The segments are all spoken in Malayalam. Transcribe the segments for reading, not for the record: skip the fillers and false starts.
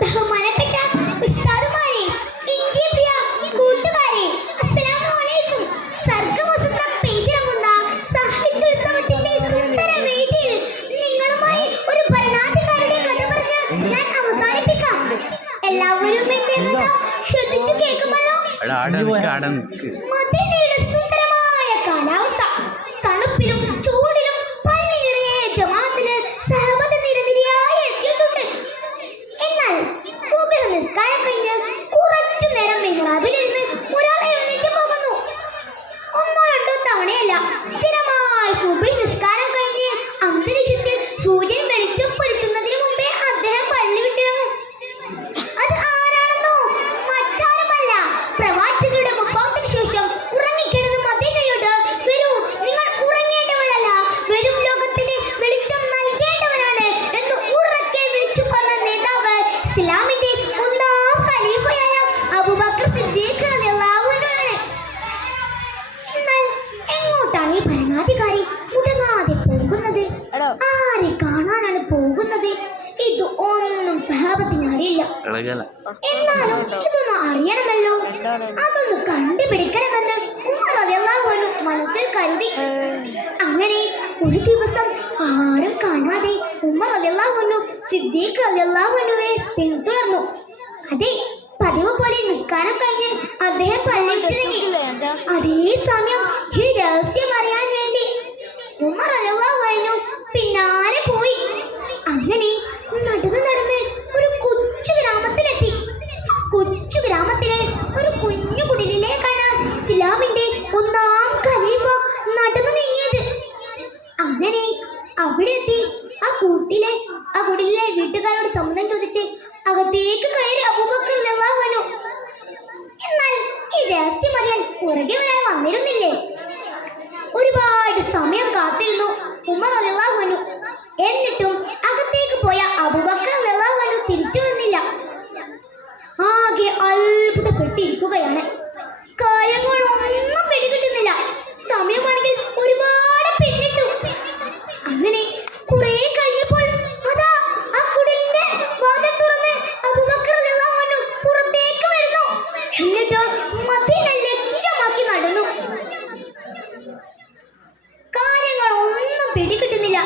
ബഹുമാനപ്പെട്ട ഉസ്താദുമാരെ, ഇന്ത്യ പ്രിയ കൂട്ടുകാരെ, അസ്സലാമു അലൈക്കും. സർഗ്ഗമൊസുന്ന പെയ്തിറങ്ങുന്ന സാഹിത്യോത്സവത്തിന്റെ സുന്ദര വേദിയിൽ നിങ്ങളുമായി ഒരു ഭരണാധികാരിയുടെ കഥ പറഞ്ഞ് ഞാൻ അവസാനിപ്പിക്കാം. എല്ലാവരും എന്റെ കഥ ശ്രദ്ധിച്ചു കേൾക്കുമല്ലോ. മദീനയുടെ സുന്ദരമായ കാലാവസ്ഥ, തണുപ്പിലും ചൂടിലും പള്ളി നിറയെ ജമാഅത്തിന് സഹബത്ത് നിരനിരയായി എത്തിയിട്ടുണ്ട്. എന്നാൽ സുബ്ഹ് നിസ്കാരം കഴിഞ്ഞ് കുറച്ചു നേരം മിഹ്റാബിലിരുന്ന് ഒരാൾ എഴുന്നേറ്റ് പോകുന്നു. ഒന്നോ രണ്ടോ തവണയല്ല, സ്ഥിരമായി സുബ്ഹ് നിസ്കാരം കഴിഞ്ഞ് അന്തരീക്ഷത്തിൽ സൂര്യൻ വെളിച്ചം പൊരുത്തുന്നതിന് മുമ്പേ അദ്ദേഹം പള്ളി വിട്ടിറങ്ങും. അത് ആരാണെന്നോ മറ്റാരുമല്ല, പ്രവാചകരുടെ വഫാത്തിന് ശേഷം ഉറങ്ങിക്കിടന്ന് മദീനയോട്, വരൂ, നിങ്ങൾ ഉറങ്ങേണ്ടവരല്ല, വരും ലോകത്തിന് വെളിച്ചം നൽകേണ്ടവരാണ് എന്ന് ഉറക്കെ വിളിച്ചു പറഞ്ഞ നേതാവ് ഇസ്ലാമിന്റെ ഒന്നാം ഖലീഫയായ അബൂബക്കർ സിദ്ദീഖ് റളിയല്ലാഹു അൻഹുവാണ്. എന്നാൽ എങ്ങോട്ടാണ് ഈ ഭരണാധികാരി മുടങ്ങാതെ പോകുന്നത്? ആരെ കാണാനാണ് പോകുന്നത്? ഇത് ഒന്നും സഹാബത്തിന് അറിയില്ല. എന്നാലും ഇതൊന്ന് അറിയണമല്ലോ, അതൊന്ന് കണ്ടുപിടിക്കണമെന്ന് ഉമർ റളിയല്ലാഹു അൻഹു മനസ്സിൽ കരുതി. അങ്ങനെ ഒരു ദിവസം ആരും കാണാതെ ഉമർ റളിയല്ലാഹു അൻഹു സിദ്ദീഖ് റളിയല്ലാഹു അൻഹുവെ പിന്തുടർന്നു. അതെ, പതിവ് പോലെ നിസ്കാരം കഴിഞ്ഞ് അദ്ദേഹം പള്ളി വിട്ടിറങ്ങി. അതേ സമയം ഈ രഹസ്യം അറിയാൻ വേണ്ടി ഉമർ റളിയല്ലാഹു അൻഹു പിന്നാലെ പോയി. അങ്ങനെ നടന്ന് നടന്ന് ഒരു കൊച്ചു ഗ്രാമത്തിലെത്തി. കൊച്ചു ഗ്രാമത്തിലെ ഒരു കുഞ്ഞു കുടിലിലേക്കാണ് ഇസ്ലാമിന്റെ ഒന്നാം ഖലീഫ നടന്നു നീങ്ങിയത്. അങ്ങനെ അവിടെ എത്തി ആ കുടിലിലെ വീട്ടുകാരോട് സമ്മതം ചോദിച്ച് അകത്തേക്ക് കയറി അബൂബക്കർ റളിയല്ലാഹു അൻഹു. എന്നാൽ ഈ രഹസ്യം അറിയാൻ പുറകെ ഒരാൾ വന്നിരുന്നില്ലേ? ഒരുപാട് സമയം കാത്തിരുന്നു ഉമർ റളിയല്ലാഹു അൻഹു. എന്നിട്ടും അകത്തേക്ക് പോയ അബൂബക്കർ റളിയല്ലാഹു അൻഹു തിരിച്ചു വന്നില്ല. ആകെ അത്ഭുതപ്പെട്ടിരിക്കുകയാണ്. കാര്യങ്ങളൊന്നും പിടികിട്ടുന്നില്ല. സമയമാണെങ്കിൽ ഒരുപാട് പിന്നിട്ടു. അങ്ങനെ കുറെ കഴിഞ്ഞപ്പോൾ അതാ ആ കുടിലിന്റെ വാതിൽ തുറന്ന് അബൂബക്കർ റളിയല്ലാഹു അൻഹു പുറത്തേക്ക് വരുന്നു. എന്നിട്ട് മദീന ലക്ഷ്യമാക്കി നടന്നു. കാര്യങ്ങളൊന്നും പിടികിട്ടുന്നില്ല.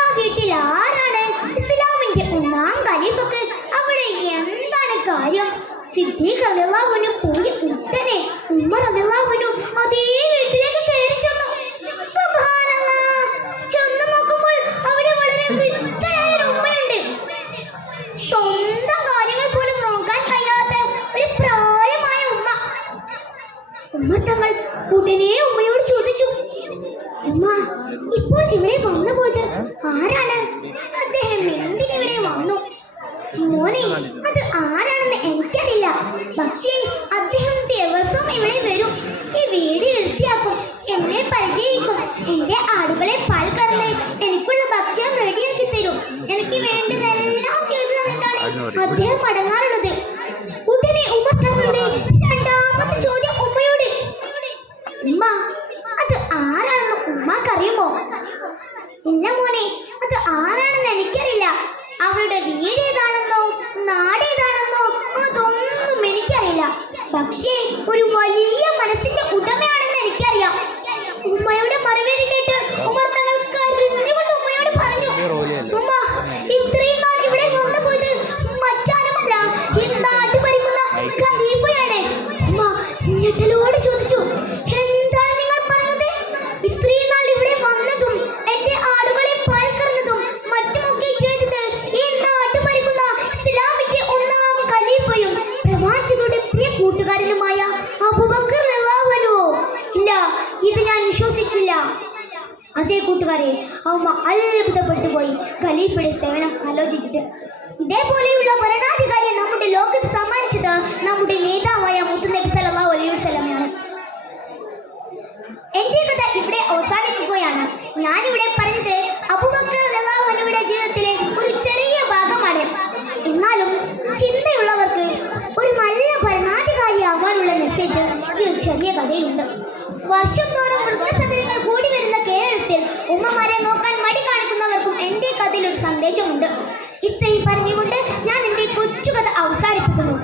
ആ വീട്ടിൽ ആരാണ്? ഇസ്ലാമിന്റെ ഒന്നാം ഖലീഫക്ക് അവിടെ എന്താണ് കാര്യം? സിദ്ദീഖ് റളിയല്ലാഹു അൻഹു പോയി ഉടനെ ഉമർ റളിയല്ലാഹു അൻഹു അതേ വീട്ടിലേക്ക് കയറി ചെന്നു. സുബ്ഹാനല്ലാഹ്! ചെന്ന് നോക്കുമ്പോൾ അവിടെ വളരെ വൃദ്ധയായ ഒരു ഉമ്മയുണ്ട്. സ്വന്തം കാര്യങ്ങൾ പോലും നോക്കാൻ കഴിയാത്ത ഒരു പ്രായമായ ഉമ്മ. ഉമർ തങ്ങൾ ഉടനെ ഉമ്മയോട് ചോദിച്ചു, ഉമ്മ, ഇപ്പോൾ ഇവിടെ വന്നു പോയത് ആരാണ്? അദ്ദേഹം എന്തിനിവിടെ വന്നു? മോനെ, അത് ആരാണെന്ന് എനിക്കറിയില്ല. പക്ഷേ അദ്ദേഹം ദിവസവും ഇവിടെ വരും, ഈ വീട് വൃത്തിയാക്കും, എന്നെ പരിചയിക്കും, എന്റെ ആടുകളെ പാൽ കറന്ന് എനിക്കുള്ള ഭക്ഷണം റെഡിയാക്കി തരും, എനിക്ക് വേണ്ടതെല്ലാം ചെയ്തു തന്നിട്ടാണ് അദ്ദേഹം മടങ്ങാറുള്ളത്. ഉടനെ ഉമർ തങ്ങളുടെ രണ്ടാമത്തെ ചോദ്യം ഉമ്മയോട്, ഉമ്മ, അത് ആരാണെന്ന് ഉമ്മക്കറിയുമോ? ഇല്ല മോനെ, അത് ആരാണെന്ന് എനിക്കറിയില്ല. അവരുടെ വീട് ഏതാണെന്നോ നാടേതാണെന്നോ അതൊന്നും എനിക്കറിയില്ല. പക്ഷേ ഒരു വലിയ മനസ്സിന്റെ ഉടമയാണെന്ന് എനിക്കറിയാം. ഉമ്മയുടെ മറുപടി കേട്ട് ഉമർ തങ്ങൾ കരഞ്ഞുകൊണ്ട് ഉമ്മയോട് പറഞ്ഞു, ഉമ്മ, ഇത്രയും നാൾ ഇവിടെ വന്നു പോയത് മറ്റാരുമല്ല, ഈ നാട് ഭരിക്കുന്ന ഖലീഫയാണ്. ഉമ്മ ഞെട്ടലോട് ചോദിച്ചു, എന്താണ് നിങ്ങൾ പറഞ്ഞത്? ഇത്രയും നാൾ ഇവിടെ വന്നതും എന്റെ ആടുകളെ പാൽ കറന്നതും മറ്റുമൊക്കെ ചെയ്തത് ഈ നാട് ഭരിക്കുന്ന ഇസ്ലാമിന്റെ ഒന്നാം ഖലീഫയും പ്രവാചകരുടെ പ്രിയ കൂട്ടുകാരനുമായ അബൂബക്കർ റളിയല്ലാഹു അൻഹു? ഇല്ല, ഇത് ഞാൻ വിശ്വസിക്കില്ല. അതേ കൂട്ടുകാരെ, അമ്മ അത്ഭുതപ്പെട്ടു പോയി ഖലീഫയുടെ സേവനം ആലോചിച്ചിട്ട്. ഇതേപോലെയുള്ള ഭരണാധികാരിയെ നമ്മുടെ ലോകത്ത് സമ്മാനിച്ചത് നമ്മുടെ നേതാവായ മുത്തുനബി സല്ലല്ലാഹു അലൈഹി വസല്ലമയാണ്. എന്റെ കഥ ഇവിടെ അവസാനിക്കുകയാണ്. ഞാനിവിടെ പറഞ്ഞത് അബൂബക്കർ റളിയല്ലാഹു അൻഹുവിന്റെ ജീവിതത്തിലെ ഒരു ചെറിയ ഭാഗമാണ്. എന്നാലും ചിന്തയുള്ളവർക്ക് ഒരു നല്ല ഭരണാധികാരിയാവാനുള്ള മെസ്സേജ് ഈ ഒരു ചെറിയ കഥയിലുണ്ട്. വർഷം തോറും വൃദ്ധസദനങ്ങൾ കൂടി വരുന്ന കേരളത്തിൽ ഉമ്മമാരെ നോക്കാൻ മടി കാണിക്കുന്നവർക്കും എന്റെ കഥയിൽ ഒരു സന്ദേശമുണ്ട്. ഇത്രയും പറഞ്ഞുകൊണ്ട് ഞാൻ എൻ്റെ കൊച്ചുകഥ അവസാനിപ്പിക്കുന്നു.